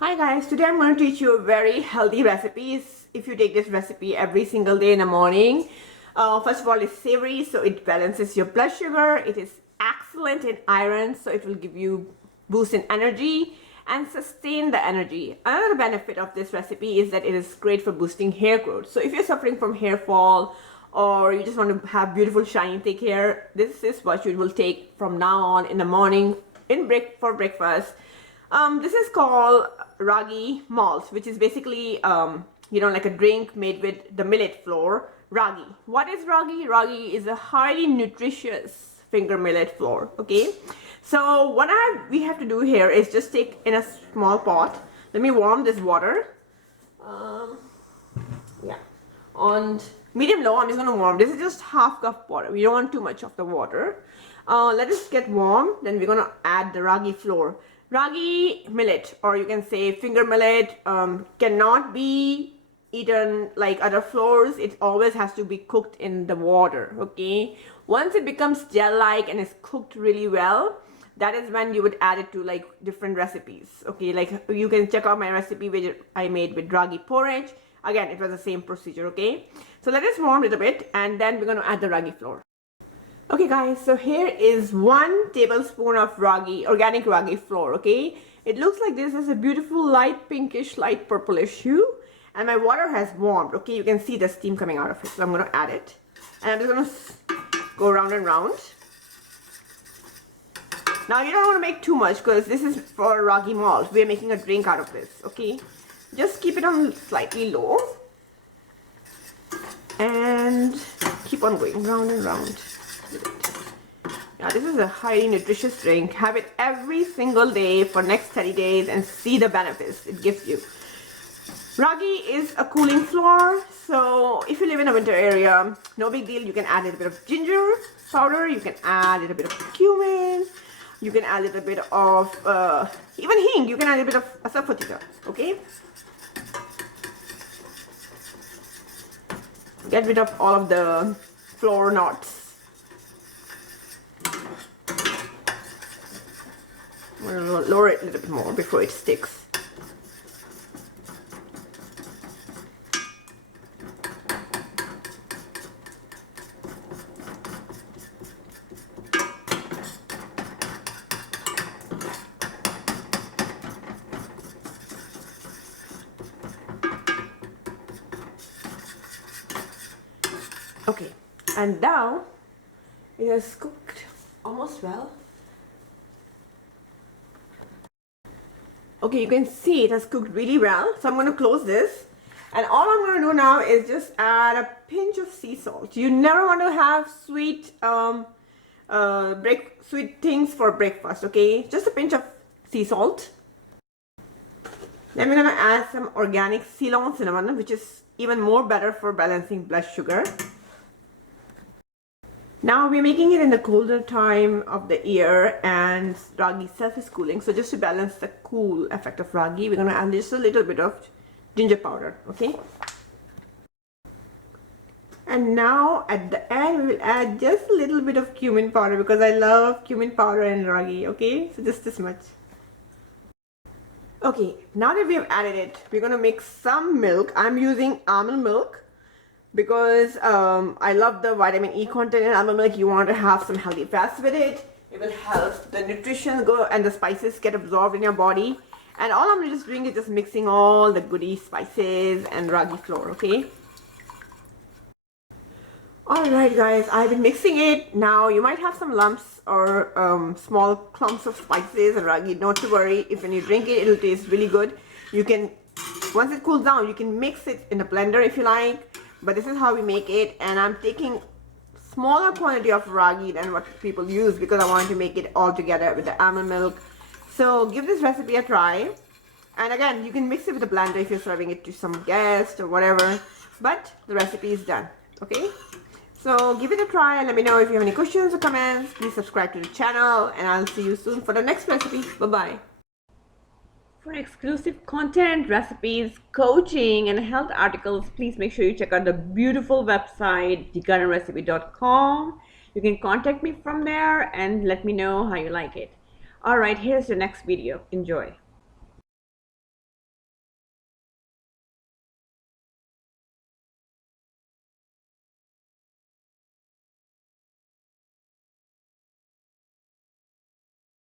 Hi guys, today I'm going to teach you a very healthy recipes. If you take this recipe every single day in the morning, first of all, it's savory, so it balances your blood sugar. It is excellent in iron, so it will give you boost in energy and sustain the energy. Another benefit of this recipe is that it is great for boosting hair growth. So if you're suffering from hair fall or you just want to have beautiful shiny thick hair, this is what you will take from now on in the morning for breakfast. This is called Ragi Malt, which is basically like a drink made with the millet flour, ragi. What is ragi? Ragi is a highly nutritious finger millet flour. Okay, so what we have to do here is just take in a small pot. Let me warm this water. Yeah, on medium low. I'm just gonna warm. This is just half cup water. We don't want too much of the water. Let us get warm. Then we're gonna add the ragi flour. Ragi millet, or you can say finger millet, cannot be eaten like other flours. It always has to be cooked in the water. Okay, once it becomes gel-like and is cooked really well, that is when you would add it to like different recipes. Okay, like you can check out my recipe which I made with ragi porridge. Again, it was the same procedure. Okay, so let us warm it a bit and then we're going to add the ragi flour. Okay guys, so here is 1 tablespoon of organic ragi flour. Okay, it looks like this is a beautiful light pinkish, light purplish hue, and my water has warmed. Okay, you can see the steam coming out of it. So I'm going to add it, and I'm just going to go round and round. Now you don't want to make too much because this is for ragi malt. We are making a drink out of this. Okay, just keep it on slightly low and keep on going round and round. Now this is a highly nutritious drink. Have it every single day for next 30 days and see the benefits it gives you. Ragi is a cooling flour, so if you live in a winter area, no big deal. You can add a little bit of ginger powder, you can add a little bit of cumin, you can add a little bit of even hing, you can add a bit of asafoetida. Okay, get rid of all of the flour knots. I'm going to lower it a little bit more before it sticks. Okay, and now it has cooked almost well. Okay, you can see it has cooked really well. So I'm going to close this. And all I'm going to do now is just add a pinch of sea salt. You never want to have sweet sweet things for breakfast, okay? Just a pinch of sea salt. Then we're going to add some organic Ceylon cinnamon, which is even more better for balancing blood sugar. Now we're making it in the colder time of the year and ragi itself is cooling. So just to balance the cool effect of ragi, we're going to add just a little bit of ginger powder. Okay. And now at the end we will add just a little bit of cumin powder because I love cumin powder and ragi. Okay. So just this much. Okay. Now that we have added it, we're going to make some milk. I'm using almond milk, because I love the vitamin E content in almond milk. You want to have some healthy fats with it. It will help the nutrition go and the spices get absorbed in your body. And all I'm just doing is just mixing all the goody spices and ragi flour. Okay. Alright guys, I've been mixing it. Now you might have some lumps or small clumps of spices and ragi. Not to worry, if when you drink it, it'll taste really good. You can, once it cools down, you can mix it in a blender if you like. But this is how we make it, and I'm taking smaller quantity of ragi than what people use because I wanted to make it all together with the almond milk. So give this recipe a try. And again, you can mix it with a blender if you're serving it to some guest or whatever. But the recipe is done. Okay? So give it a try and let me know if you have any questions or comments. Please subscribe to the channel and I'll see you soon for the next recipe. Bye-bye. For exclusive content, recipes, coaching, and health articles, please make sure you check out the beautiful website, thegardenrecipe.com. You can contact me from there and let me know how you like it. Alright, here's the next video. Enjoy.